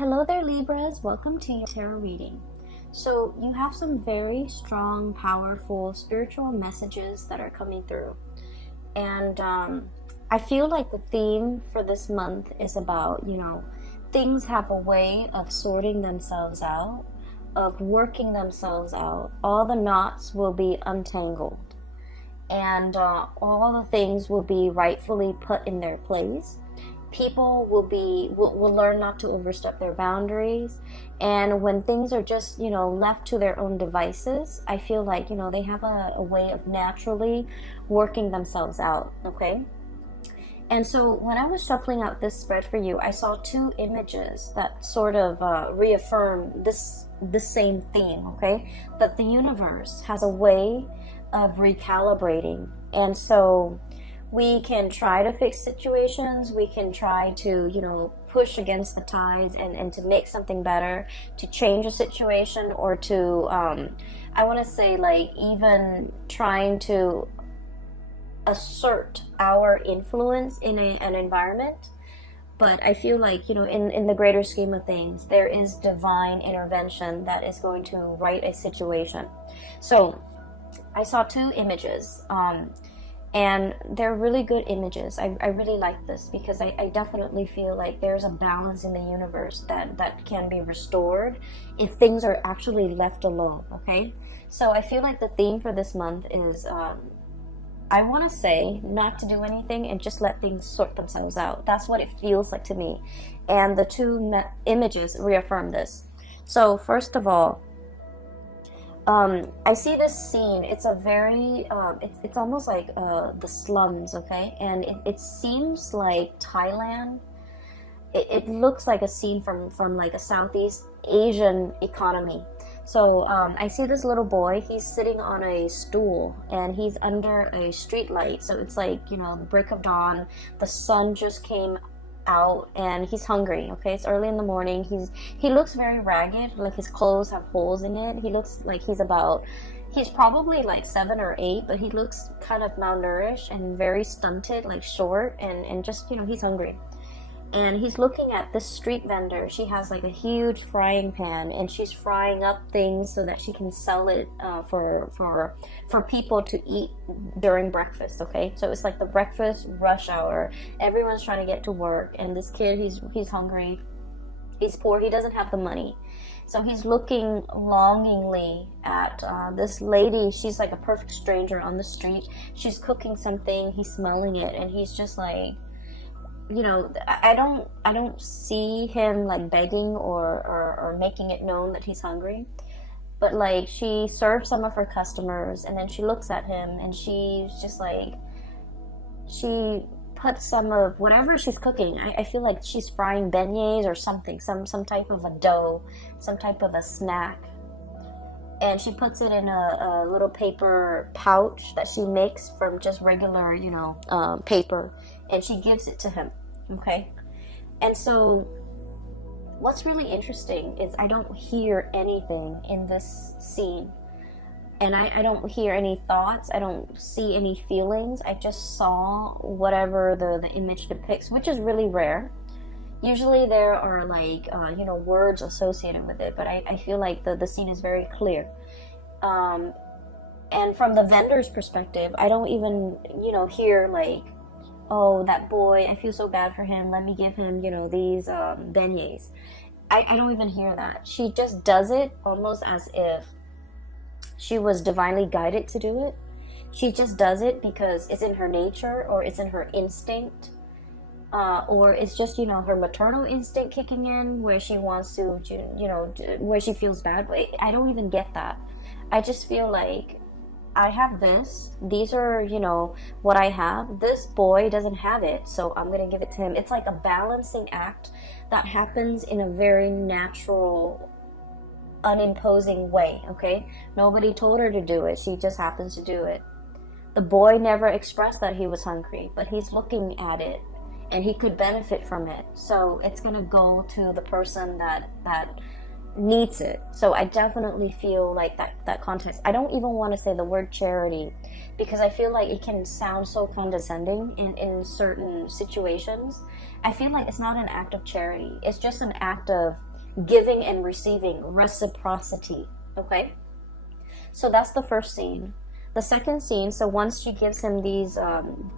Hello there, Libras. Welcome to your tarot reading. So you have some very strong, powerful spiritual messages that are coming through. And I feel like the theme for this month is about, things have a way of sorting themselves out, of working themselves out. All the knots will be untangled. And all the things will be rightfully put in their place. People will learn not to overstep their boundaries, and when things are just left to their own devices, I feel like they have a way of naturally working themselves out. Okay, and so when I was shuffling out this spread for you, I saw two images that sort of reaffirm this same theme. Okay, that the universe has a way of recalibrating, and so we can try to fix situations, we can try to, push against the tides and to make something better, to change a situation, or to, I want to say, like, even trying to assert our influence in an environment. But I feel like, in the greater scheme of things, there is divine intervention that is going to right a situation. So I saw two images. And they're really good images. I really like this because I definitely feel like there's a balance in the universe that can be restored if things are actually left alone, okay? So I feel like the theme for this month is, I want to say not to do anything and just let things sort themselves out. That's what it feels like to me. And the two images reaffirm this. So first of all, I see this scene. It's a very, it's almost like the slums, okay? And it seems like Thailand. It looks like a scene from like a Southeast Asian economy. So I see this little boy. He's sitting on a stool and he's under a street light. So it's like, the break of dawn. The sun just came out and he's hungry. Okay, it's early in the morning. He looks very ragged, like his clothes have holes in it. He looks like he's probably like 7 or 8, but he looks kind of malnourished and very stunted, like short, and just he's hungry. And he's looking at this street vendor. She has like a huge frying pan and she's frying up things so that she can sell it for people to eat during breakfast. Okay, so it's like the breakfast rush hour. Everyone's trying to get to work, and this kid, he's hungry, he's poor, he doesn't have the money. So he's looking longingly at this lady. She's like a perfect stranger on the street. She's cooking something, he's smelling it, and he's just like, I don't see him like begging or making it known that he's hungry. But like, she serves some of her customers and then she looks at him and she's just like, she puts some of whatever she's cooking. I feel like she's frying beignets or something, some type of a dough, some type of a snack. And she puts it in a little paper pouch that she makes from just regular, paper. And she gives it to him, okay? And so what's really interesting is I don't hear anything in this scene. And I don't hear any thoughts. I don't see any feelings. I just saw whatever the image depicts, which is really rare. Usually there are like, words associated with it, but I feel like the scene is very clear. And from the vendor's perspective, I don't even, hear like, oh, that boy, I feel so bad for him, let me give him, these beignets. I don't even hear that. She just does it almost as if she was divinely guided to do it. She just does it because it's in her nature, or it's in her instinct. Or it's just, her maternal instinct kicking in where she wants to, where she feels bad. But I don't even get that. I just feel like I have this. These are, what I have. This boy doesn't have it, so I'm going to give it to him. It's like a balancing act that happens in a very natural, unimposing way, okay? Nobody told her to do it. She just happens to do it. The boy never expressed that he was hungry, but he's looking at it. And he could benefit from it. So it's going to go to the person that needs it. So I definitely feel like that context. I don't even want to say the word charity because I feel like it can sound so condescending in certain situations. I feel like it's not an act of charity. It's just an act of giving and receiving, reciprocity, okay? So that's the first scene. The second scene, so once she gives him these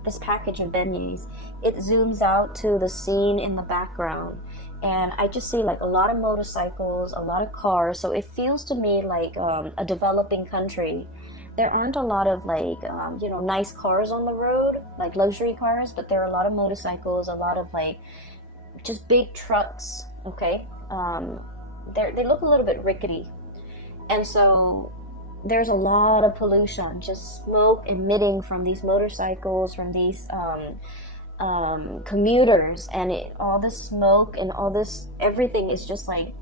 this package of beignets, it zooms out to the scene in the background, and I just see like a lot of motorcycles, a lot of cars. So it feels to me like a developing country. There aren't a lot of like you know, nice cars on the road, like luxury cars, but there are a lot of motorcycles, a lot of like just big trucks, okay? They look a little bit rickety, and so there's a lot of pollution, just smoke emitting from these motorcycles, from these commuters, and all this smoke and all this, everything is just like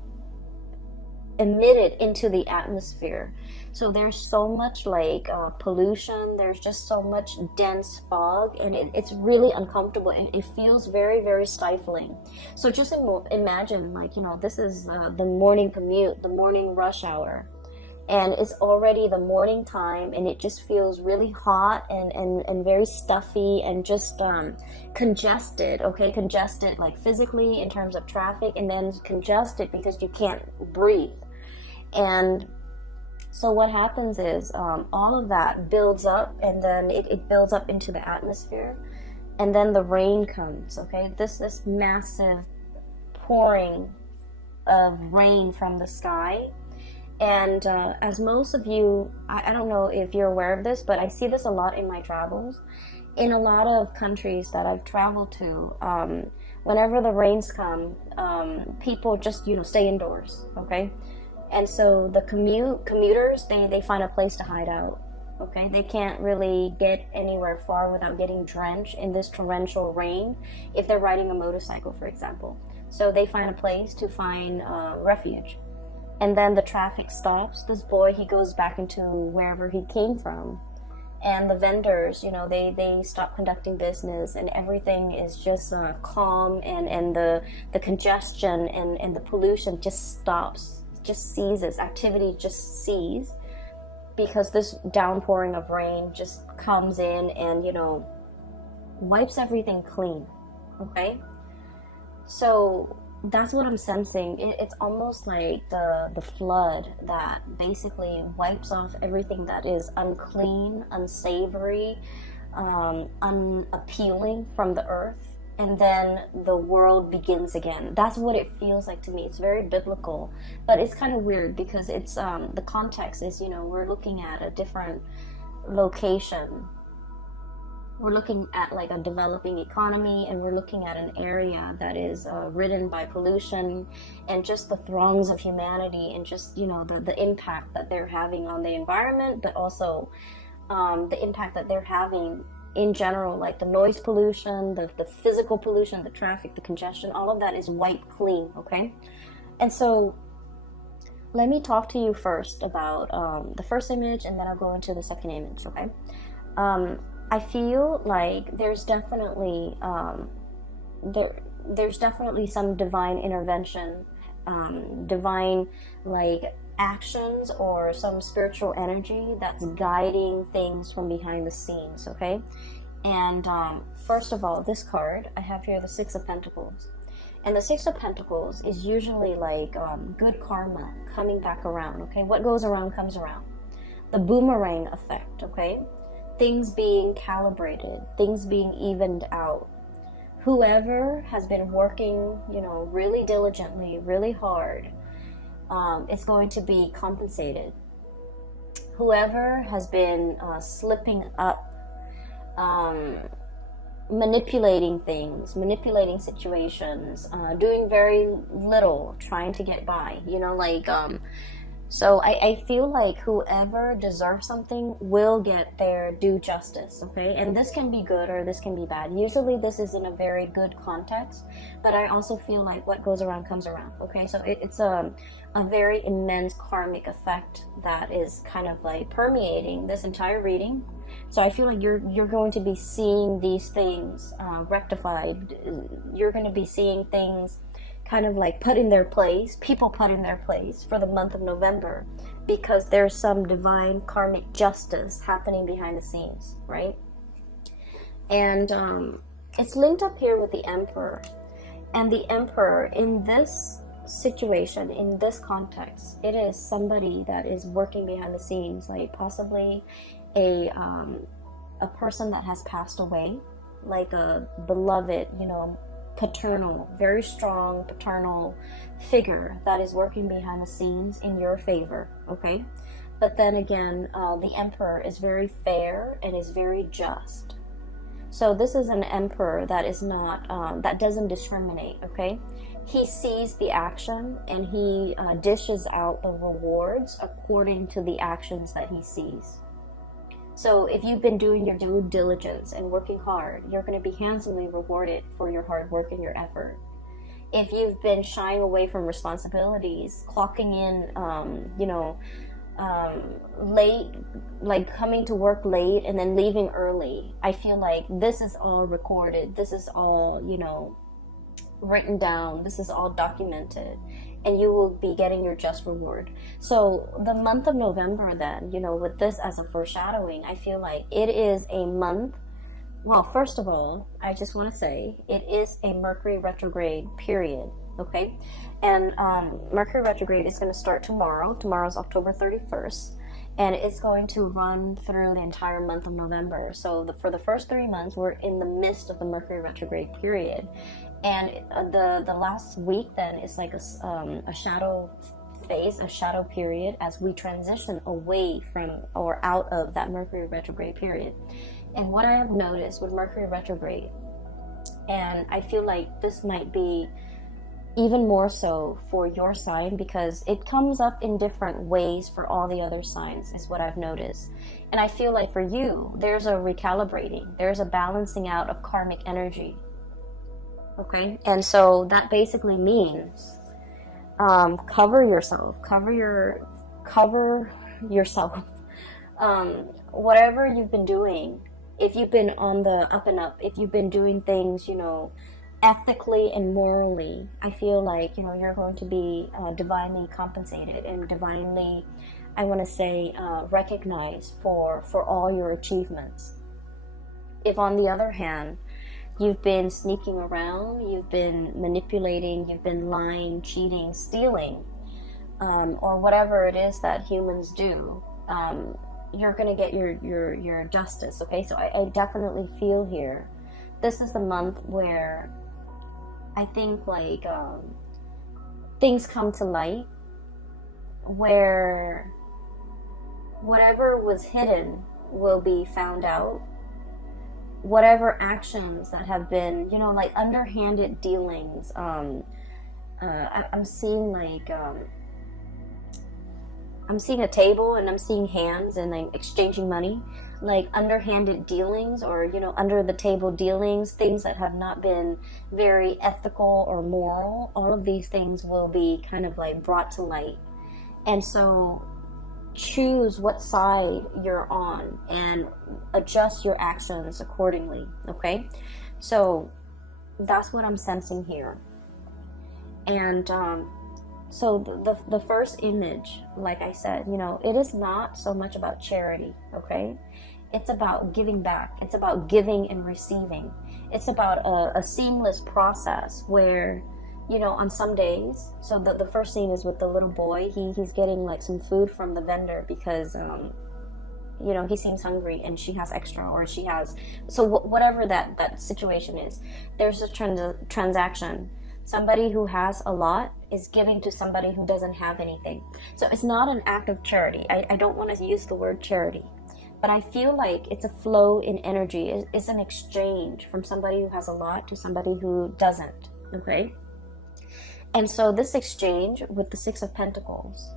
emitted into the atmosphere. So there's so much like pollution, there's just so much dense fog, and it's really uncomfortable, and it feels very, very stifling. So just imagine, like, you know, this is the morning commute, the morning rush hour, and it's already the morning time, and it just feels really hot and very stuffy and just congested, okay? Congested like physically in terms of traffic, and then congested because you can't breathe. And so what happens is all of that builds up, and then it builds up into the atmosphere, and then the rain comes, okay? This massive pouring of rain from the sky. And as most of you, I don't know if you're aware of this, but I see this a lot in my travels. In a lot of countries that I've traveled to, whenever the rains come, people just, you know, stay indoors, okay? And so the commuters, they find a place to hide out, okay? They can't really get anywhere far without getting drenched in this torrential rain if they're riding a motorcycle, for example. So they find a place to find refuge. And then the traffic stops. This boy, he goes back into wherever he came from. And the vendors, you know, they stop conducting business, and everything is just calm, and the congestion and the pollution just stops, just ceases. Activity just ceases because this downpouring of rain just comes in and, you know, wipes everything clean, okay? So that's what I'm sensing. It's almost like the flood that basically wipes off everything that is unclean, unsavory, unappealing from the earth, and then the world begins again. That's what it feels like to me. It's very biblical, but it's kind of weird because it's the context is, you know, we're looking at a different location. We're looking at like a developing economy, and we're looking at an area that is ridden by pollution and just the throngs of humanity, and just, you know, the impact that they're having on the environment, but also the impact that they're having in general, like the noise pollution, the physical pollution, the traffic, the congestion, all of that is wiped clean, okay? And so let me talk to you first about the first image, and then I'll go into the second image, okay? I feel like there's definitely there's definitely some divine intervention, divine like actions, or some spiritual energy that's guiding things from behind the scenes, okay? And first of all, this card I have here, the Six of Pentacles, and the Six of Pentacles is usually like good karma coming back around, okay? What goes around comes around. The boomerang effect, okay? Things being calibrated, things being evened out. Whoever has been working, you know, really diligently, really hard, is going to be compensated. Whoever has been slipping up, manipulating things, manipulating situations, doing very little, trying to get by, you know, like so I feel like whoever deserves something will get their due justice, okay? And this can be good or this can be bad. Usually this is in a very good context, but I also feel like what goes around comes around, okay? So it's a very immense karmic effect that is kind of like permeating this entire reading. So I feel like you're going to be seeing these things rectified. You're going to be seeing things kind of like put in their place, people put in their place for the month of November, because there's some divine karmic justice happening behind the scenes, right? And it's linked up here with the Emperor. And the Emperor in this situation, in this context, it is somebody that is working behind the scenes, like possibly a person that has passed away, like a beloved, paternal, very strong paternal figure that is working behind the scenes in your favor, okay? But then again, the emperor is very fair and is very just. So this is an emperor that is not, that doesn't discriminate, okay? He sees the action and he dishes out the rewards according to the actions that he sees. So if you've been doing your due diligence and working hard, you're going to be handsomely rewarded for your hard work and your effort. If you've been shying away from responsibilities, clocking in, late, like coming to work late and then leaving early, I feel like this is all recorded. This is all, written down. This is all documented. And you will be getting your just reward. So the month of November then, with this as a foreshadowing, I feel like it is a month. Well, first of all, I just want to say it is a Mercury retrograde period, okay? And Mercury retrograde is going to start tomorrow. Tomorrow's October 31st. And it's going to run through the entire month of November. So for the first 3 months, we're in the midst of the Mercury retrograde period. And the last week then is like a shadow phase, a shadow period, as we transition away from or out of that Mercury retrograde period. And what I have noticed with Mercury retrograde, and I feel like this might be even more so for your sign because it comes up in different ways for all the other signs, is what I've noticed. And I feel like for you, there's a recalibrating, there's a balancing out of karmic energy. Okay, and so that basically means cover yourself. Whatever you've been doing, if you've been on the up and up, if you've been doing things, ethically and morally, I feel like you're going to be divinely compensated and divinely, I want to say, recognized for all your achievements. If on the other hand, you've been sneaking around, you've been manipulating, you've been lying, cheating, stealing, or whatever it is that humans do, you're going to get your justice, okay? So I definitely feel here, this is the month where I think like things come to light, where whatever was hidden will be found out. Whatever actions that have been, like underhanded dealings, I'm seeing like, I'm seeing a table and I'm seeing hands and like exchanging money, like underhanded dealings or, under the table dealings, things that have not been very ethical or moral. All of these things will be kind of like brought to light. And so choose what side you're on and adjust your actions accordingly, okay? So that's what I'm sensing here. And so the first image, like I said, it is not so much about charity, okay? It's about giving back. It's about giving and receiving. It's about a seamless process where on some days, so the first scene is with the little boy. He's getting like some food from the vendor because he seems hungry and she has extra, or she has, so whatever that situation is, there's a transaction. Somebody who has a lot is giving to somebody who doesn't have anything. So it's not an act of charity. I don't want to use the word charity, but I feel like it's a flow in energy. It's an exchange from somebody who has a lot to somebody who doesn't, okay? And so this exchange with the Six of Pentacles,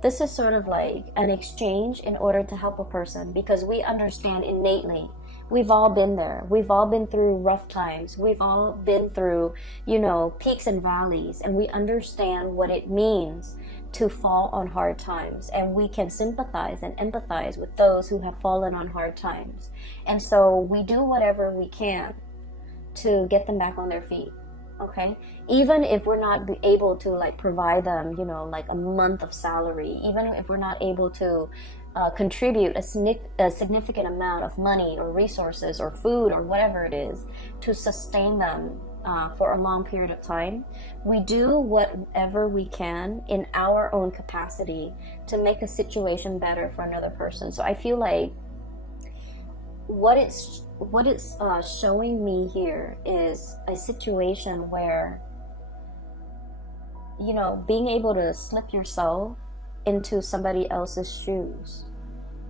this is sort of like an exchange in order to help a person, because we understand innately, we've all been there. We've all been through rough times. We've all been through, peaks and valleys, and we understand what it means to fall on hard times. And we can sympathize and empathize with those who have fallen on hard times. And so we do whatever we can to get them back on their feet. Okay, even if we're not able to like provide them, like a month of salary, even if we're not able to contribute a significant amount of money or resources or food or whatever it is to sustain them for a long period of time, we do whatever we can in our own capacity to make a situation better for another person. So I feel like what it's showing me here is a situation where, you know, being able to slip yourself into somebody else's shoes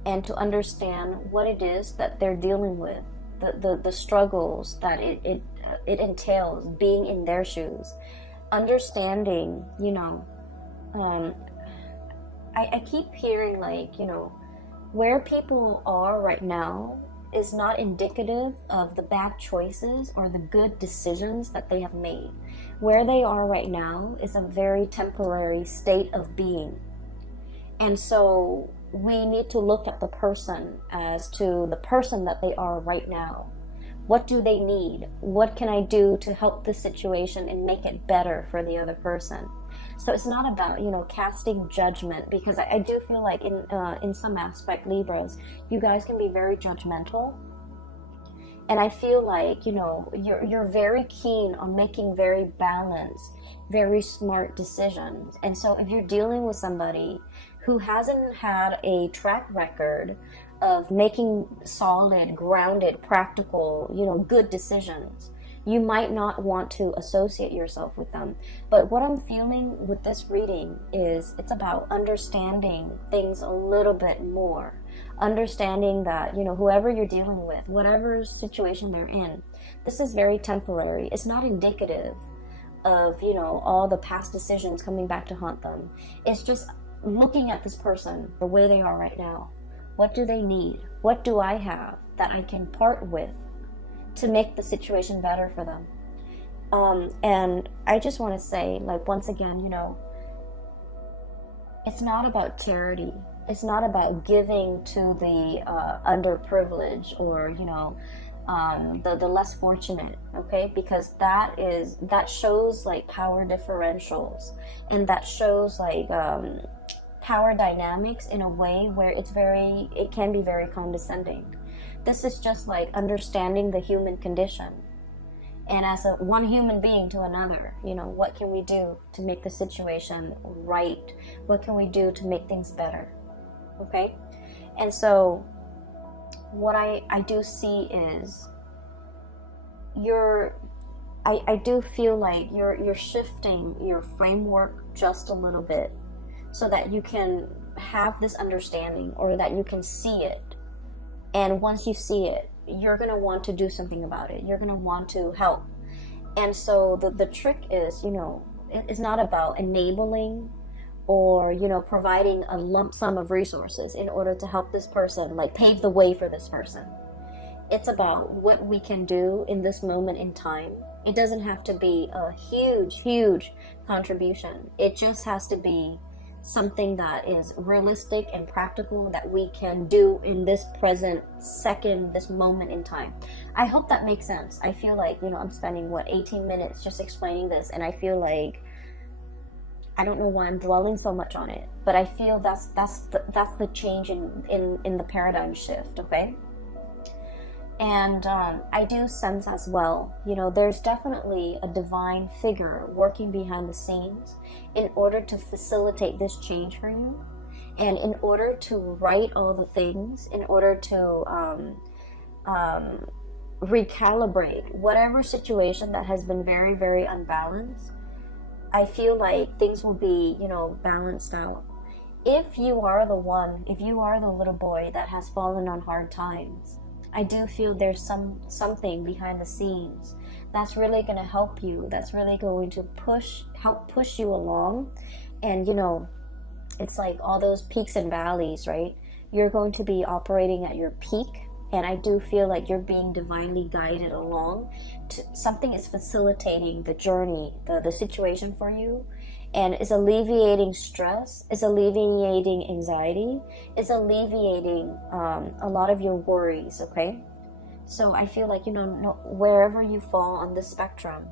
and to understand what it is that they're dealing with, the struggles that it entails being in their shoes, understanding, you know, I keep hearing, like, you know, where people are right now is not indicative of the bad choices or the good decisions that they have made. Where they are right now is a very temporary state of being. And so we need to look at the person as to the person that they are right now. What do they need? What can I do to help the situation and make it better for the other person? So it's not about, you know, casting judgment, because I do feel like in some aspect, Libras, you guys can be very judgmental. And I feel like, you know, you're very keen on making very balanced, very smart decisions. And so if you're dealing with somebody who hasn't had a track record of making solid, grounded, practical, you know, good decisions, you might not want to associate yourself with them. But what I'm feeling with this reading is it's about understanding things a little bit more. Understanding that, you know, whoever you're dealing with, whatever situation they're in, this is very temporary. It's not indicative of, you know, all the past decisions coming back to haunt them. It's just looking at this person the way they are right now. What do they need? What do I have that I can part with to make the situation better for them? And I just want to say, like, once again, you know, it's not about charity. It's not about giving to the underprivileged or, you know, the less fortunate, okay? Because that shows like power differentials, and that shows like power dynamics in a way where it can be very condescending. This is just like understanding the human condition, and as one human being to another, you know, what can we do to make the situation right? What can we do to make things better? Okay? And so what I do see is I do feel like you're shifting your framework just a little bit so that you can have this understanding, or that you can see it. And once you see it, you're going to want to do something about it. You're going to want to help. And so the trick is, you know, it's not about enabling or, you know, providing a lump sum of resources in order to help this person, like pave the way for this person. It's about what we can do in this moment in time. It doesn't have to be a huge contribution. It just has to be something that is realistic and practical that we can do in this present second, this moment in time. I hope that makes sense. I feel like, you know, I'm spending 18 minutes just explaining this, and I feel like I don't know why I'm dwelling so much on it, but I feel that's the change in the paradigm shift, okay? And I do sense as well, you know, there's definitely a divine figure working behind the scenes in order to facilitate this change for you, and in order to right all the things, in order to recalibrate whatever situation that has been very, very unbalanced. I feel like things will be, you know, balanced out. If you are the little boy that has fallen on hard times, I do feel there's something behind the scenes that's really going to help you, that's really going to help push you along. And, you know, it's like all those peaks and valleys, right? You're going to be operating at your peak, and I do feel like you're being divinely guided along. Something is facilitating the journey, the situation for you, and is alleviating stress, is alleviating anxiety, is alleviating a lot of your worries, okay? So I feel like, you know, wherever you fall on this spectrum,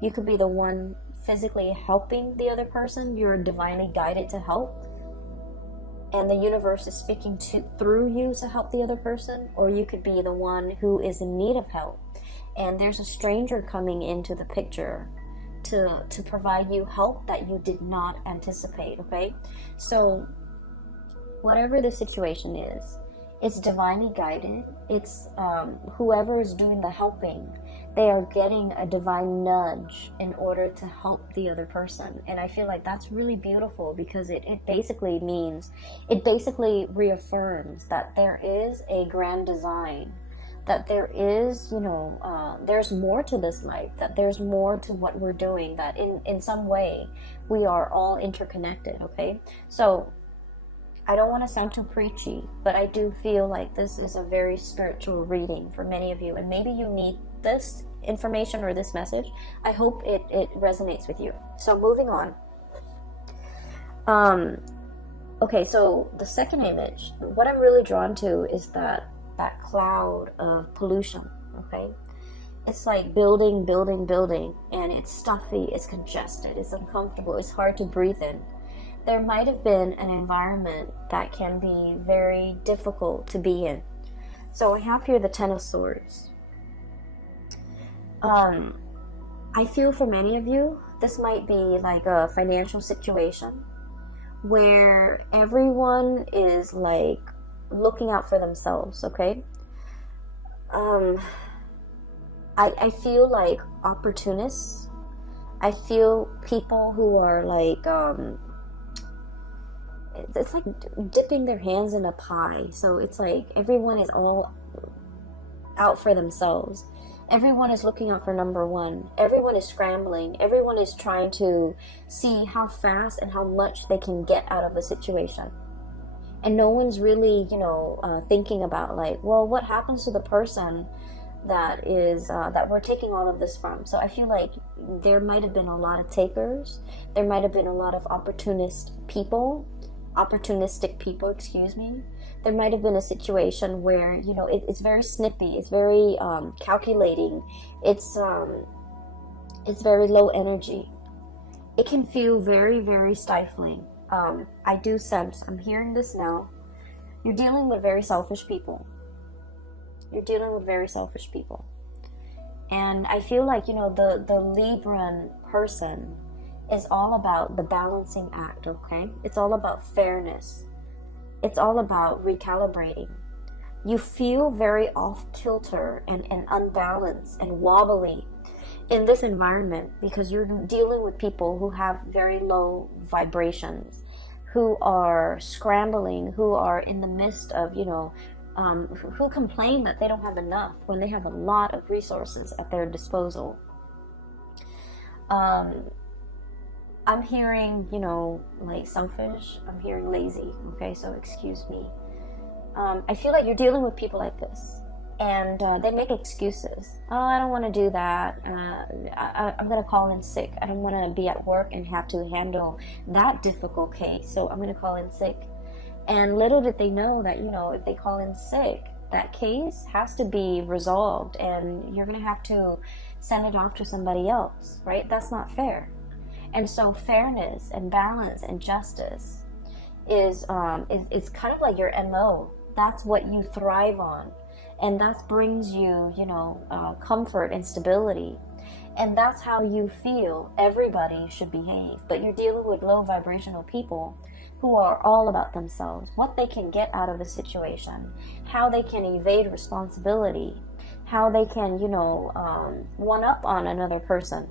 you could be the one physically helping the other person. You're divinely guided to help, and the universe is speaking through you to help the other person, or you could be the one who is in need of help. and there's a stranger coming into the picture to provide you help that you did not anticipate, okay? So whatever the situation is, it's divinely guided. It's whoever is doing the helping, they are getting a divine nudge in order to help the other person. And I feel like that's really beautiful, because it basically means, it basically reaffirms that there is a grand design, that there is, there's more to this life, that there's more to what we're doing, that in some way we are all interconnected, okay? So I don't want to sound too preachy, but I do feel like this is a very spiritual reading for many of you, and maybe you need this information or this message. I hope it resonates with you. So moving on. Okay, so the second image, what I'm really drawn to is that cloud of pollution, okay? It's like building, and it's stuffy, it's congested, it's uncomfortable, it's hard to breathe in. There might have been an environment that can be very difficult to be in. So I have here the Ten of Swords. I feel for many of you, this might be like a financial situation where everyone is like looking out for themselves, okay? I feel like opportunists. I feel people who are like, it's like dipping their hands in a pie. So it's like everyone is all out for themselves. Everyone is looking out for number one. Everyone is scrambling. Everyone is trying to see how fast and how much they can get out of a situation. And no one's really, thinking about like, well, what happens to the person that is that we're taking all of this from? So I feel like there might have been a lot of takers. There might have been a lot of opportunistic people, excuse me. There might have been a situation where, it's very snippy, it's very calculating, it's very low energy. It can feel very, very stifling. I do sense, I'm hearing this now, you're dealing with very selfish people. And I feel like, the Libran person is all about the balancing act, okay? It's all about fairness. It's all about recalibrating. You feel very off kilter and unbalanced and wobbly in this environment because you're dealing with people who have very low vibrations, who are scrambling, who are in the midst of, who complain that they don't have enough when they have a lot of resources at their disposal. I'm hearing, like selfish. I'm hearing lazy. Okay, so excuse me. I feel like you're dealing with people like this, and they make excuses. Oh, I don't want to do that. I'm going to call in sick. I don't want to be at work and have to handle that difficult case, so I'm going to call in sick. And little did they know that, if they call in sick, that case has to be resolved, and you're going to have to send it off to somebody else, right? That's not fair. And so fairness and balance and justice is kind of like your MO. That's what you thrive on. And that brings you, comfort and stability. And that's how you feel everybody should behave. But you're dealing with low vibrational people who are all about themselves, what they can get out of a situation, how they can evade responsibility, how they can, one up on another person.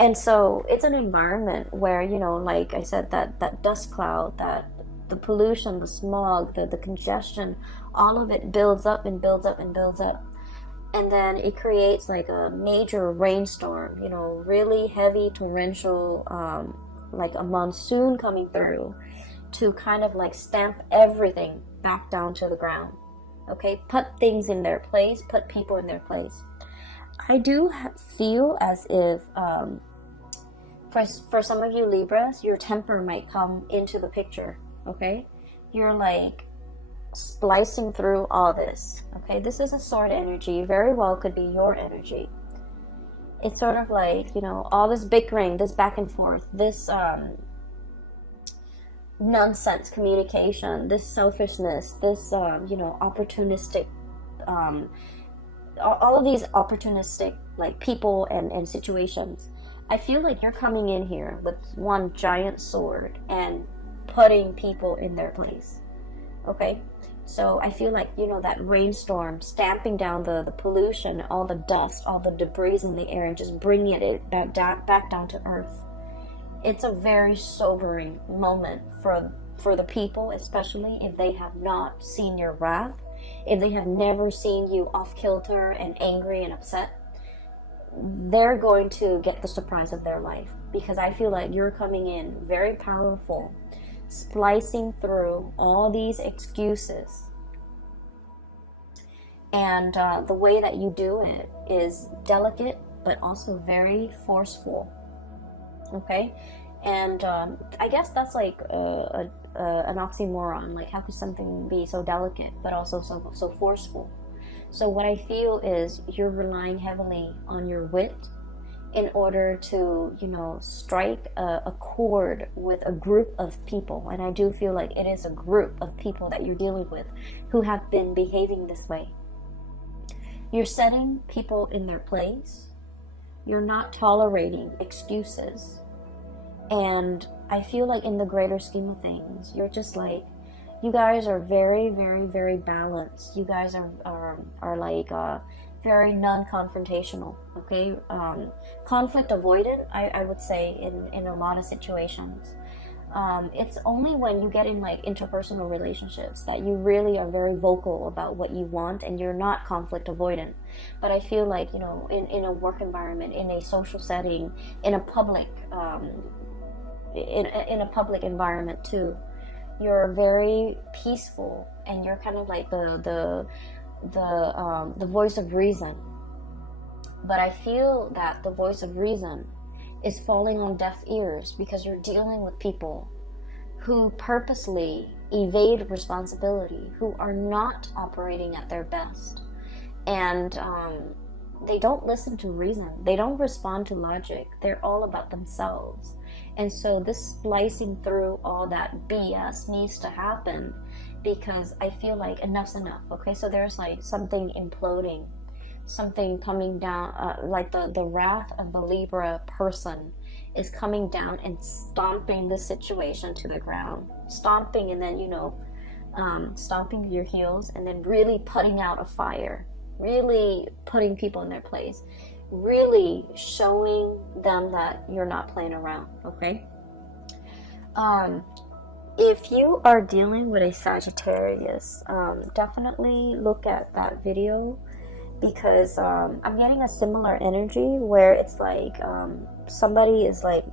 And so it's an environment where, like I said, that dust cloud, that the pollution, the smog, the congestion, all of it builds up and builds up and builds up. And then it creates like a major rainstorm, really heavy, torrential, like a monsoon coming through to kind of like stamp everything back down to the ground. Okay, put things in their place, put people in their place. I do feel as if for some of you Libras, your temper might come into the picture, okay? You're like splicing through all this, okay? This is a sword energy, very well could be your energy. It's sort of like, all this bickering, this back and forth, this nonsense communication, this selfishness, this, opportunistic all of these opportunistic like people and situations. I feel like you're coming in here with one giant sword and putting people in their place. Okay? So I feel like, that rainstorm stamping down the pollution, all the dust, all the debris in the air, and just bringing it back down to earth. It's a very sobering moment for the people, especially if they have not seen your wrath, if they have never seen you off kilter and angry and upset. They're going to get the surprise of their life, because I feel like you're coming in very powerful, splicing through all these excuses. And the way that you do it is delicate, but also very forceful. Okay? And I guess that's like an oxymoron. Like, how could something be so delicate, but also so forceful? So what I feel is you're relying heavily on your wit in order to, strike a chord with a group of people. And I do feel like it is a group of people that you're dealing with who have been behaving this way. You're setting people in their place. You're not tolerating excuses. And I feel like in the greater scheme of things, you're just like, you guys are very, very, very balanced. You guys are like very non-confrontational, okay? Conflict avoided, I would say, in a lot of situations. It's only when you get in like interpersonal relationships that you really are very vocal about what you want, and you're not conflict avoidant. But I feel like, in a work environment, in a social setting, in a public in a public environment too, you're very peaceful, and you're kind of like the voice of reason. But I feel that the voice of reason is falling on deaf ears, because you're dealing with people who purposely evade responsibility, who are not operating at their best, and they don't listen to reason. They don't respond to logic. They're all about themselves. And so this splicing through all that BS needs to happen, because I feel like enough's enough. Okay, so there's like something imploding, something coming down, like the wrath of the Libra person is coming down and stomping the situation to the ground. Stomping, and then, stomping your heels, and then really putting out a fire, really putting people in their place, really showing them that you're not playing around, okay? If you are dealing with a Sagittarius, definitely look at that video, because I'm getting a similar energy where it's like somebody is like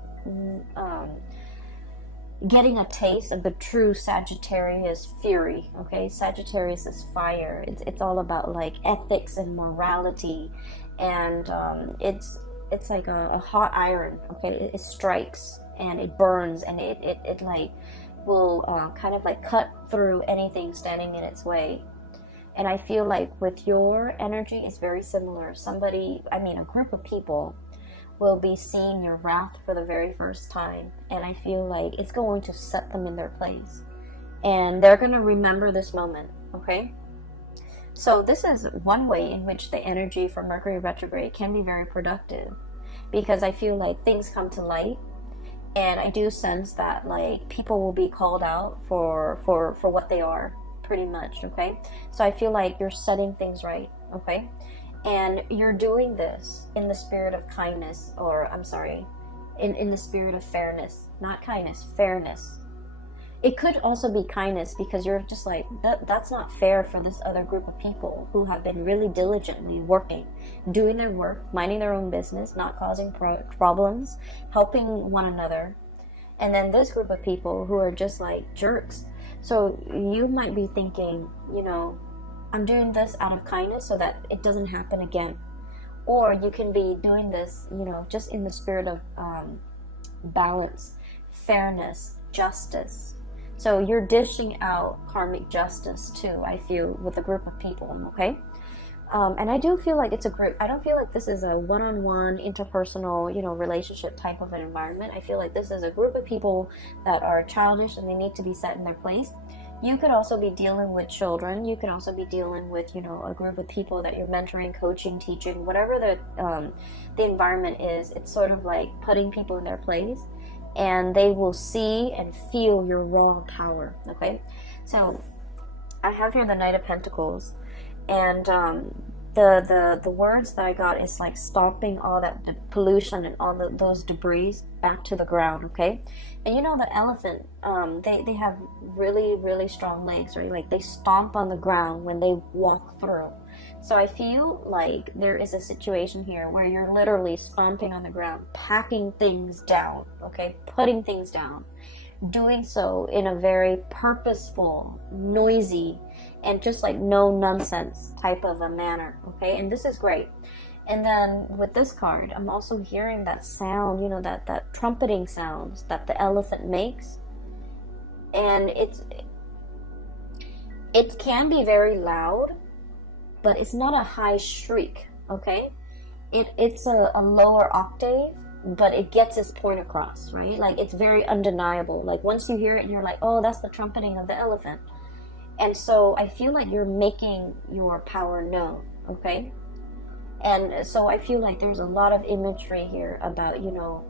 getting a taste of the true Sagittarius fury, okay? Sagittarius is fire. It's all about like ethics and morality, and it's like a hot iron, okay? It strikes and it burns, and it like will kind of like cut through anything standing in its way. And I feel like with your energy, it's very similar. A group of people will be seeing your wrath for the very first time, and I feel like it's going to set them in their place, and they're going to remember this moment, okay? So this is one way in which the energy for Mercury retrograde can be very productive, because I feel like things come to light, and I do sense that like people will be called out for what they are, pretty much, okay? So I feel like you're setting things right, okay? And you're doing this in the spirit of kindness, or I'm sorry, in the spirit of fairness. Not kindness, fairness. It could also be kindness, because you're just like, that's not fair for this other group of people who have been really diligently working, doing their work, minding their own business, not causing problems, helping one another. And then this group of people who are just like jerks. So you might be thinking, I'm doing this out of kindness so that it doesn't happen again. Or you can be doing this, just in the spirit of balance, fairness, justice. So you're dishing out karmic justice too, I feel, with a group of people, okay? And I do feel like it's a group. I don't feel like this is a one-on-one, interpersonal, relationship type of an environment. I feel like this is a group of people that are childish, and they need to be set in their place. You could also be dealing with children. You could also be dealing with, you know, a group of people that you're mentoring, coaching, teaching, whatever the environment is. It's sort of like putting people in their place, and they will see and feel your raw power. Okay, so I have here the Knight of Pentacles, and the words that I got is like stomping all that pollution and all those debris back to the ground. Okay, and you know the elephant, they have really strong legs, right? Like they stomp on the ground when they walk through. So I feel like there is a situation here where you're literally stomping on the ground, packing things down. Okay, putting things down, doing so in a very purposeful, noisy, and just like no nonsense type of a manner. Okay, and this is great. And then with this card, I'm also hearing that sound, you know, that trumpeting sounds that the elephant makes, and it can be very loud, but it's not a high shriek. Okay, it's a lower octave, but it gets its point across, right? Like it's very undeniable. Like once you hear it, you're like, oh, that's the trumpeting of the elephant. And so I feel like you're making your power known, okay? And so I feel like there's a lot of imagery here about, you know,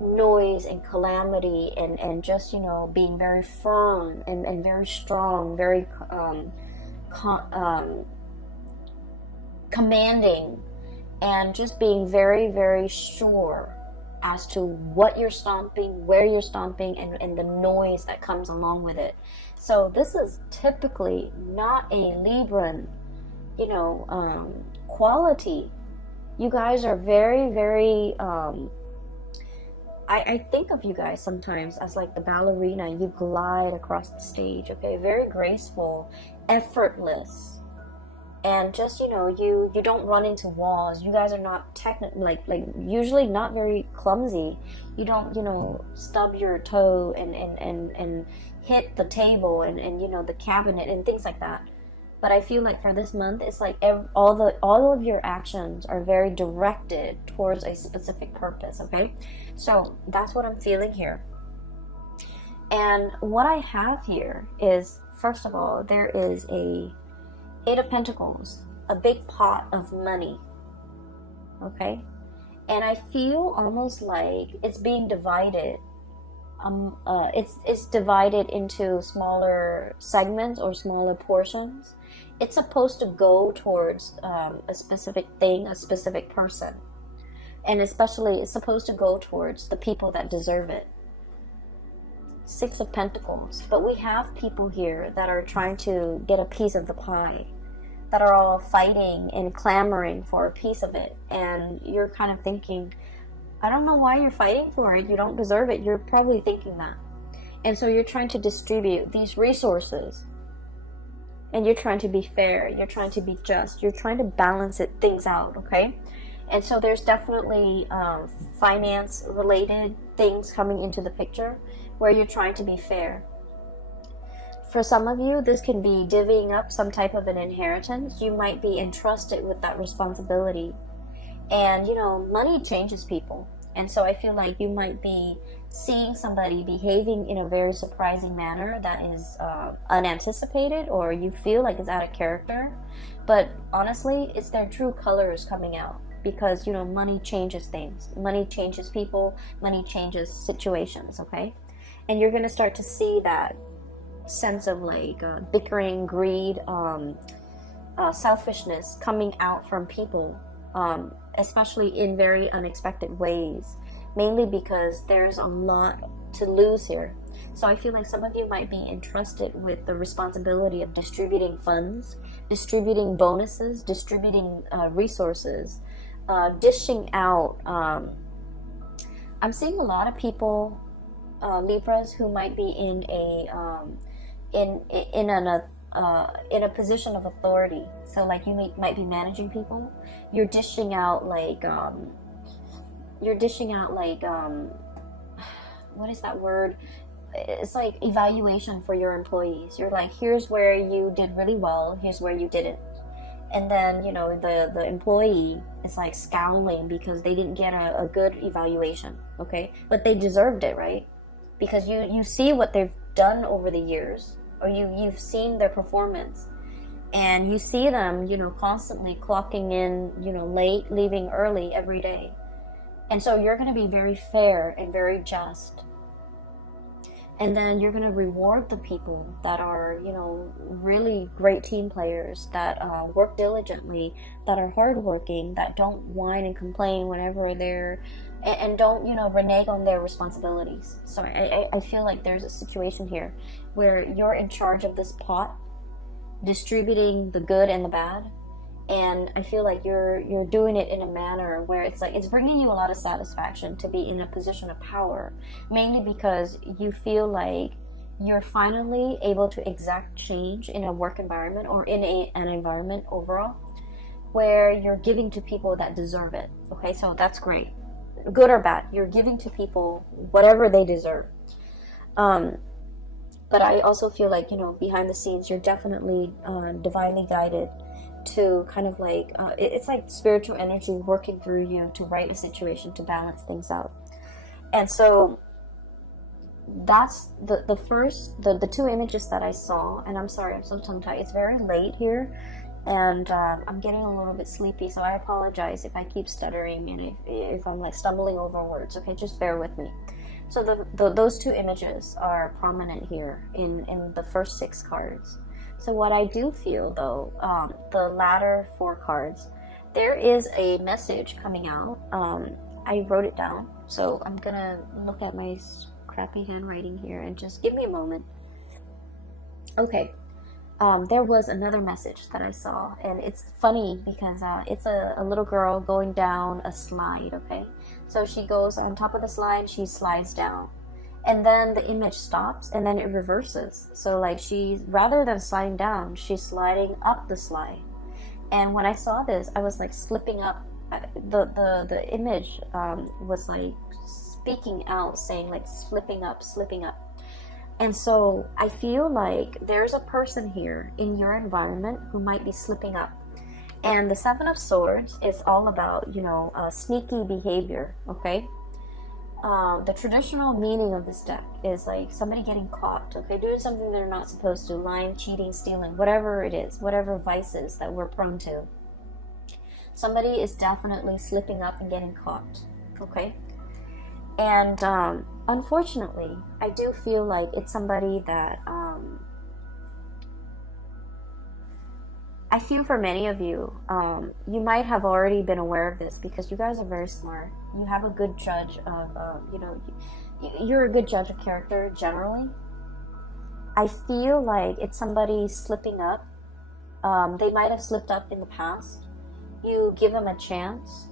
noise and calamity, and just, you know, being very firm and very strong, very commanding, and just being very sure as to what you're stomping, where you're stomping, and the noise that comes along with it. So this is typically not a Libran, you know, quality. You guys are very I think of you guys sometimes as like the ballerina. You glide across the stage, okay? Very graceful, effortless. And just, you know, you don't run into walls. You guys are not like usually not very clumsy. You don't, you know, stub your toe and hit the table and you know, the cabinet and things like that. But I feel like for this month, it's like all of your actions are very directed towards a specific purpose. Okay, so that's what I'm feeling here. And what I have here is, first of all, there is a Eight of Pentacles, a big pot of money. Okay, and I feel almost like it's being divided. It's divided into smaller segments or smaller portions. It's supposed to go towards a specific thing, a specific person, and especially it's supposed to go towards the people that deserve it. Six of Pentacles, but we have people here that are trying to get a piece of the pie, that are all fighting and clamoring for a piece of it, and you're kind of thinking, I don't know why you're fighting for it. You don't deserve it. You're probably thinking that. And so you're trying to distribute these resources. And you're trying to be fair. You're trying to be just. You're trying to balance things out, okay? And so there's definitely finance-related things coming into the picture where you're trying to be fair. For some of you, this can be divvying up some type of an inheritance. You might be entrusted with that responsibility. And, you know, money changes people. And so I feel like you might be seeing somebody behaving in a very surprising manner that is unanticipated, or you feel like it's out of character. But honestly, it's their true colors coming out. Because, you know, money changes things. Money changes people. Money changes situations, okay? And you're going to start to see that sense of like bickering, greed, selfishness coming out from people. Especially in very unexpected ways, mainly because there's a lot to lose here. So I feel like some of you might be entrusted with the responsibility of distributing funds, distributing bonuses, distributing resources, dishing out. I'm seeing a lot of people, Libras, who might be in a position of authority. So like you might be managing people. You're dishing out like what is that word? It's like evaluation for your employees. You're like, here's where you did really well, here's where you didn't. And then, you know, the employee is like scowling because they didn't get a good evaluation, okay? But they deserved it, right? Because you see what they've done over the years. or you've seen their performance, and you see them, you know, constantly clocking in, you know, late, leaving early every day. And so you're going to be very fair and very just. And then you're going to reward the people that are, you know, really great team players, that work diligently, that are hardworking, that don't whine and complain whenever they're, and don't, you know, renege on their responsibilities. So I feel like there's a situation here where you're in charge of this pot, distributing the good and the bad. And I feel like you're doing it in a manner where it's like it's bringing you a lot of satisfaction to be in a position of power, mainly because you feel like you're finally able to exact change in a work environment or in an environment overall where you're giving to people that deserve it. Okay, so that's great. Good or bad, you're giving to people whatever they deserve. But I also feel like, you know, behind the scenes, you're definitely divinely guided to kind of like, it's like spiritual energy working through you to right a situation, to balance things out. And so that's the two images that I saw. And I'm sorry, I'm so tongue-tied. It's very late here, and I'm getting a little bit sleepy, so I apologize if I keep stuttering and if I'm like stumbling over words. Okay, just bear with me. So those two images are prominent here in the first 6 cards. So what I do feel, though, the latter 4 cards, there is a message coming out. I wrote it down, so I'm gonna look at my crappy handwriting here and just give me a moment. Okay, there was another message that I saw, and it's funny because it's a little girl going down a slide, okay? So she goes on top of the slide, she slides down. And then the image stops, and then it reverses. So like she's, rather than sliding down, she's sliding up the slide. And when I saw this, I was like slipping up. The image was like speaking out, saying like slipping up, slipping up. And so I feel like there's a person here in your environment who might be slipping up. And the 7 of Swords is all about, you know, sneaky behavior, okay? The traditional meaning of this deck is like somebody getting caught, okay, doing something they're not supposed to, lying, cheating, stealing, whatever it is, whatever vices that we're prone to. Somebody is definitely slipping up and getting caught, okay? And unfortunately, I do feel like it's somebody that I feel for many of you, you might have already been aware of this because you guys are very smart. You have a good judge of, you know, you're a good judge of character generally. I feel like it's somebody slipping up. They might have slipped up in the past. You give them a chance,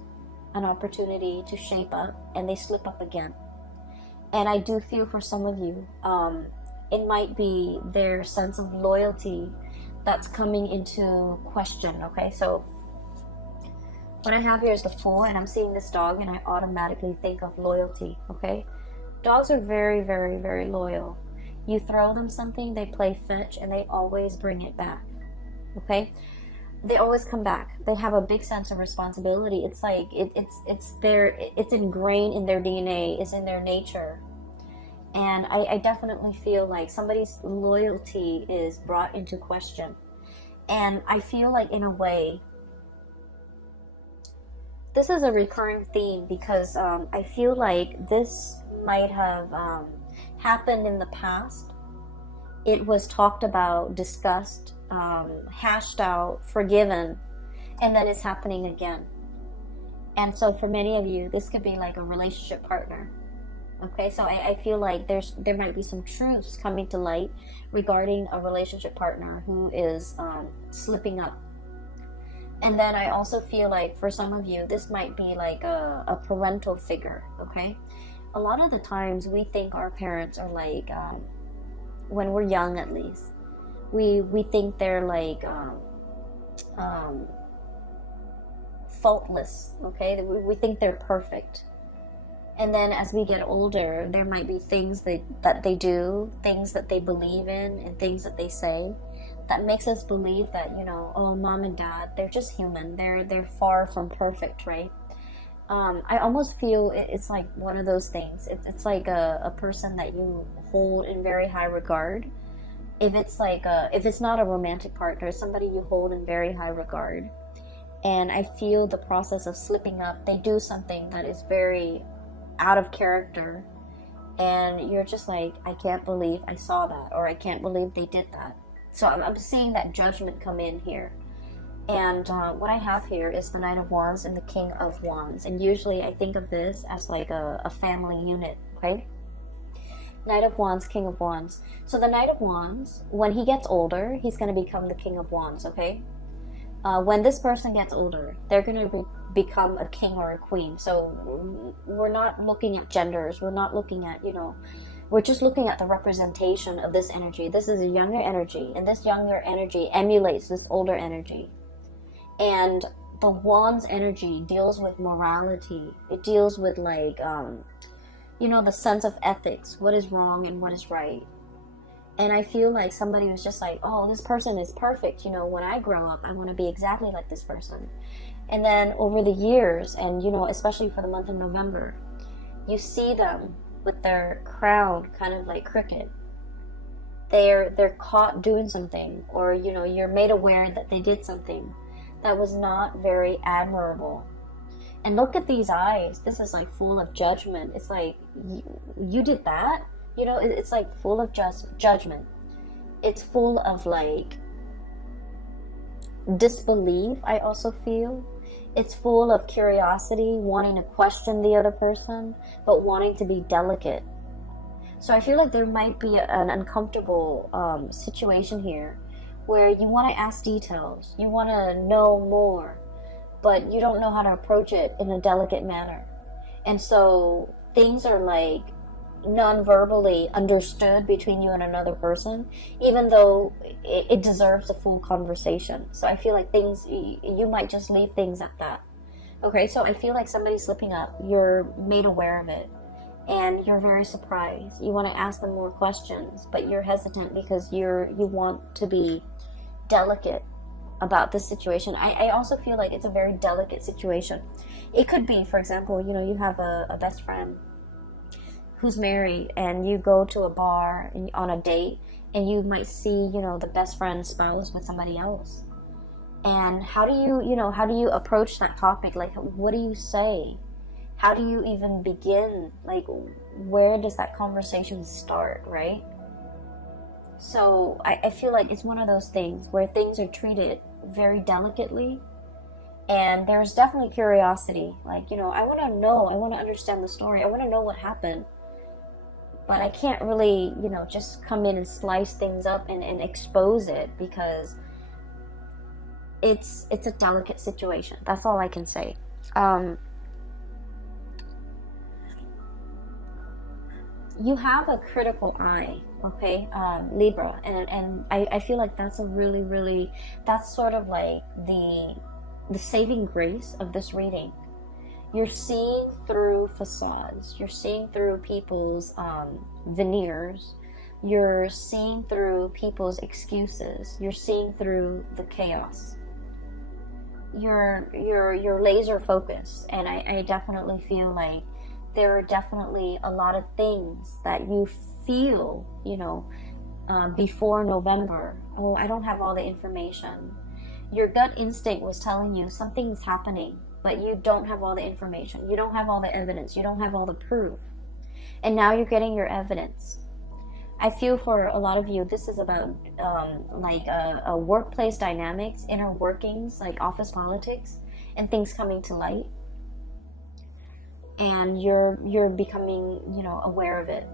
an opportunity to shape up, and they slip up again. And I do feel for some of you, it might be their sense of loyalty that's coming into question, okay? So what I have here is the Fool, and I'm seeing this dog, and I automatically think of loyalty, okay? Dogs are very, very, very loyal. You throw them something, they play fetch, and they always bring it back, okay? They always come back. They have a big sense of responsibility. It's like, it's ingrained in their DNA, it's in their nature. And I definitely feel like somebody's loyalty is brought into question. And I feel like, in a way, this is a recurring theme because I feel like this might have happened in the past. It was talked about, discussed, hashed out, forgiven, and then it's happening again. And so for many of you, this could be like a relationship partner. Okay, so I feel like there might be some truths coming to light regarding a relationship partner who is slipping up. And then I also feel like for some of you, this might be like a parental figure, okay? A lot of the times we think our parents are like, when we're young at least, we think they're like faultless, okay? We think they're perfect. And then as we get older, there might be things that they do, things that they believe in, and things that they say that makes us believe that, you know, oh, mom and dad, they're just human. They're far from perfect, right? I almost feel it's like one of those things. It's like a person that you hold in very high regard, if it's like if it's not a romantic partner, somebody you hold in very high regard. And I feel the process of slipping up, they do something that is very out of character, and you're just like, I can't believe I saw that, or I can't believe they did that. So I'm seeing that judgment come in here. And what I have here is the Knight of Wands and the King of Wands. And usually I think of this as like a family unit, okay? Knight of Wands, King of Wands. So the Knight of Wands, when he gets older, he's going to become the King of Wands, okay? When this person gets older, they're going to become a king or a queen. So we're not looking at genders. We're not looking at, you know, we're just looking at the representation of this energy. This is a younger energy, and this younger energy emulates this older energy. And the Wands energy deals with morality. It deals with like, you know, the sense of ethics. What is wrong and what is right. And I feel like somebody was just like, oh, this person is perfect. You know, when I grow up, I want to be exactly like this person. And then over the years, and, you know, especially for the month of November, you see them with their crown kind of like crooked. They're caught doing something, or, you know, you're made aware that they did something that was not very admirable. And look at these eyes. This is like full of judgment. It's like, you did that? You know, it's like full of judgment. It's full of like disbelief, I also feel. It's full of curiosity, wanting to question the other person, but wanting to be delicate. So I feel like there might be an uncomfortable situation here where you want to ask details, you want to know more, but you don't know how to approach it in a delicate manner. And so things are like non-verbally understood between you and another person, even though it deserves a full conversation. So I feel like things, you might just leave things at that. Okay, so I feel like somebody's slipping up, you're made aware of it, and you're very surprised. You want to ask them more questions, but you're hesitant because you want to be delicate about this situation. I also feel like it's a very delicate situation. It could be, for example, you know, you have a best friend who's married, and you go to a bar on a date, and you might see, you know, the best friend's spouse with somebody else. And how do you approach that topic? Like, what do you say? How do you even begin? Like, where does that conversation start, right? So I feel like it's one of those things where things are treated very delicately, and there's definitely curiosity. Like, you know, I want to know, I want to understand the story, I want to know what happened. But I can't really, you know, just come in and slice things up and expose it, because it's a delicate situation. That's all I can say. You have a critical eye, okay, Libra, and I feel like that's a really, that's sort of like the saving grace of this reading. You're seeing through facades. You're seeing through people's veneers. You're seeing through people's excuses. You're seeing through the chaos. You're laser focused, and I definitely feel like there are definitely a lot of things that you feel, you know, before November. Oh, I don't have all the information. Your gut instinct was telling you something's happening, but you don't have all the information. You don't have all the evidence. You don't have all the proof. And now you're getting your evidence. I feel for a lot of you, this is about like a workplace dynamics, inner workings, like office politics, and things coming to light. And you're becoming, you know, aware of it.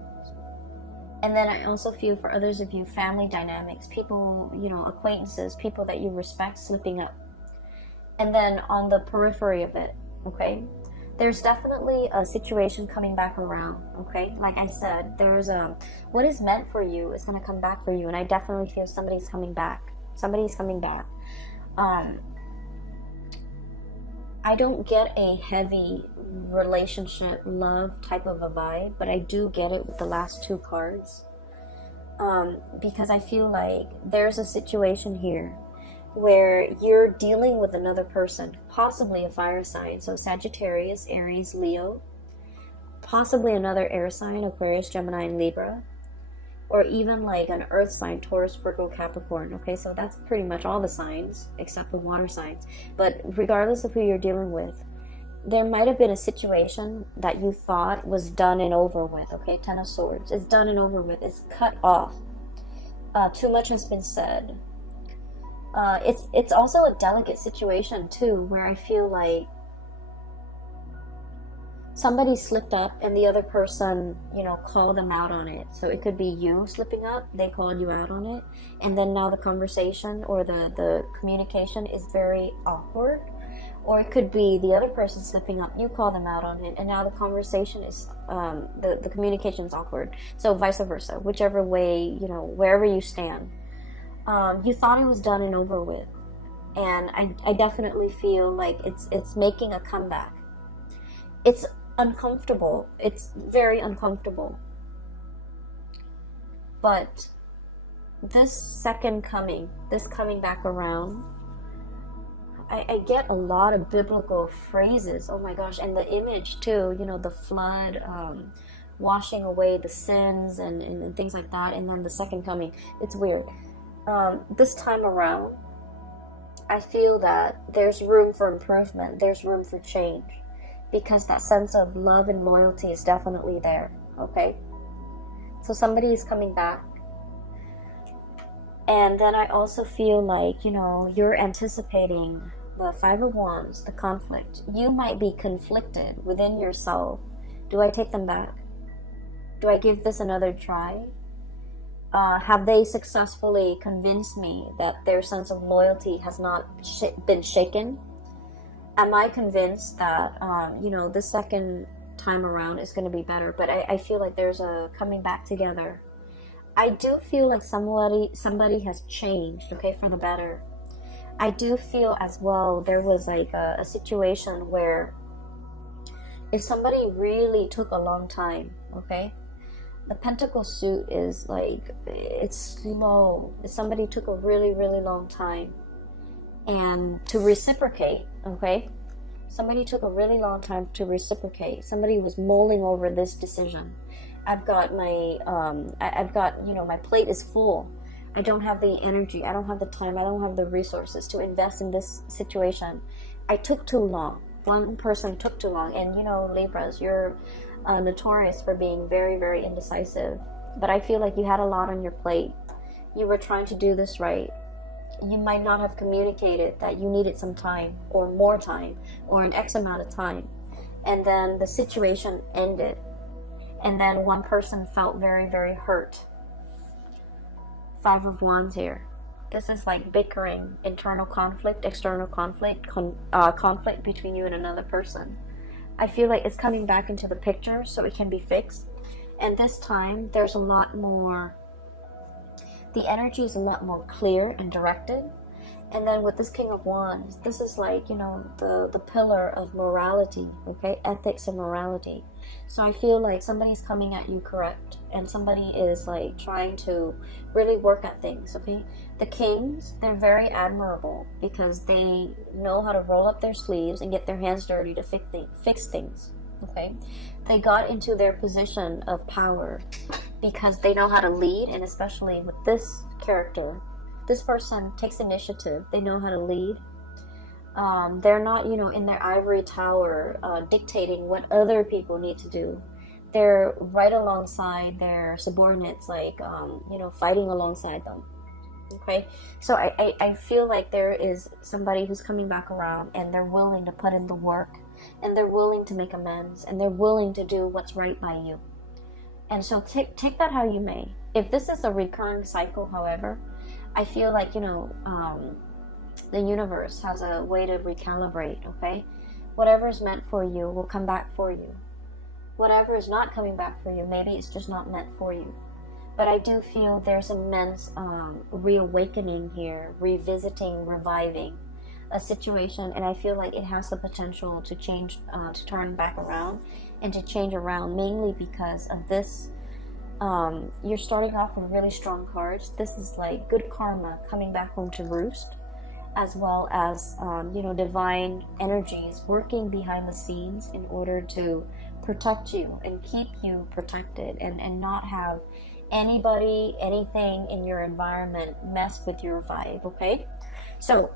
And then I also feel for others of you, family dynamics, people, you know, acquaintances, people that you respect slipping up. And then on the periphery of it, okay, there's definitely a situation coming back around, okay? Like I said, there's what is meant for you is going to come back for you, and I definitely feel somebody's coming back. Somebody's coming back. I don't get a heavy relationship, love type of a vibe, but I do get it with the last two cards. Because I feel like there's a situation here where you're dealing with another person, possibly a fire sign, so Sagittarius, Aries, Leo, possibly another air sign, Aquarius, Gemini, and Libra. or even like an earth sign, Taurus, Virgo, Capricorn. Okay, so that's pretty much all the signs except the water signs. But regardless of who you're dealing with, there might have been a situation that you thought was done and over with. Okay, Ten of Swords. It's done and over with. It's cut off. Too much has been said. It's also a delicate situation too, where I feel like somebody slipped up and the other person, called them out on it. So it could be you slipping up, they called you out on it, and then now the conversation or the communication is very awkward. Or it could be the other person slipping up, you call them out on it, and now the conversation is, the communication is awkward. So vice versa, whichever way, wherever you stand. You thought it was done and over with. And I definitely feel like it's making a comeback. It's uncomfortable. It's very uncomfortable. But this coming back around, I get a lot of biblical phrases. Oh my gosh. And the image too, the flood, washing away the sins and things like that. And then the second coming. It's weird. This time around, I feel that there's room for improvement. There's room for change. Because that sense of love and loyalty is definitely there. Okay? So somebody is coming back. And then I also feel like, you're anticipating the Five of Wands, the conflict. You might be conflicted within yourself. Do I take them back? Do I give this another try? Have they successfully convinced me that their sense of loyalty has not been shaken? Am I convinced that, the second time around is going to be better? But I feel like there's a coming back together. I do feel like somebody has changed, okay, for the better. I do feel as well there was like a situation where if somebody really took a long time, okay, the pentacle suit is like, it's slow. If somebody took a really, really long time and to reciprocate, okay, somebody took a really long time to reciprocate. Somebody was mulling over this decision. I've got my plate is full. I don't have the energy. I don't have the time. I don't have the resources to invest in this situation. I took too long. One person took too long. And Libras, you're notorious for being very, very indecisive. But I feel like you had a lot on your plate. You were trying to do this right. You might not have communicated that you needed some time or more time or an X amount of time. And then the situation ended. And then one person felt very, very hurt. Five of Wands here. This is like bickering, internal conflict, external conflict, conflict between you and another person. I feel like it's coming back into the picture so it can be fixed. And this time, there's a lot more, the energy is a lot more clear and directed. And then with this King of Wands, this is like, the pillar of morality, okay? Ethics and morality. So I feel like somebody's coming at you correct. And somebody is like trying to really work at things, okay? The Kings, they're very admirable because they know how to roll up their sleeves and get their hands dirty to fix things, okay? They got into their position of power because they know how to lead. And especially with this character, this person takes initiative. They know how to lead. They're not, in their ivory tower dictating what other people need to do. They're right alongside their subordinates, like, fighting alongside them. Okay? So I feel like there is somebody who's coming back around and they're willing to put in the work and they're willing to make amends and they're willing to do what's right by you. And so take that how you may. If this is a recurring cycle, however, I feel like, the universe has a way to recalibrate, okay? Whatever is meant for you will come back for you. Whatever is not coming back for you, maybe it's just not meant for you. But I do feel there's immense reawakening here, revisiting, reviving a situation. And I feel like it has the potential to change, to turn back around and to change around, mainly because of this. You're starting off with really strong cards. This is like good karma coming back home to roost, as well as divine energies working behind the scenes in order to protect you and keep you protected, and not have anybody, anything in your environment mess with your vibe, okay? So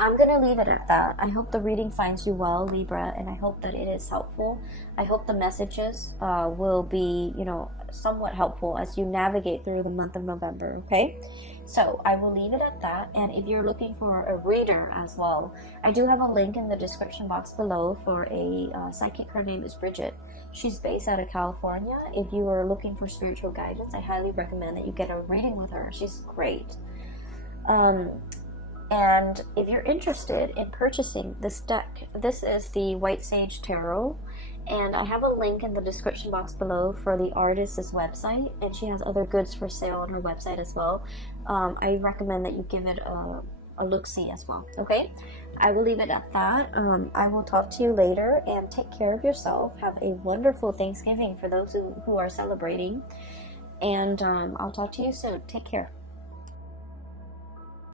I'm gonna leave it at that. I hope the reading finds you well, Libra, and I hope that it is helpful. I hope the messages will be, you know, somewhat helpful as you navigate through the month of November, okay? So I will leave it at that. And if you're looking for a reader as well, I do have a link in the description box below for a psychic. Her name is Bridget. She's based out of California. If you are looking for spiritual guidance, I highly recommend that you get a reading with her. She's great. And if you're interested in purchasing this deck, this is the White Sage Tarot, and I have a link in the description box below for the artist's website, and she has other goods for sale on her website as well. I recommend that you give it a look-see as well, okay? I will leave it at that. I will talk to you later, and take care of yourself. Have a wonderful Thanksgiving for those who are celebrating, and I'll talk to you soon. Take care.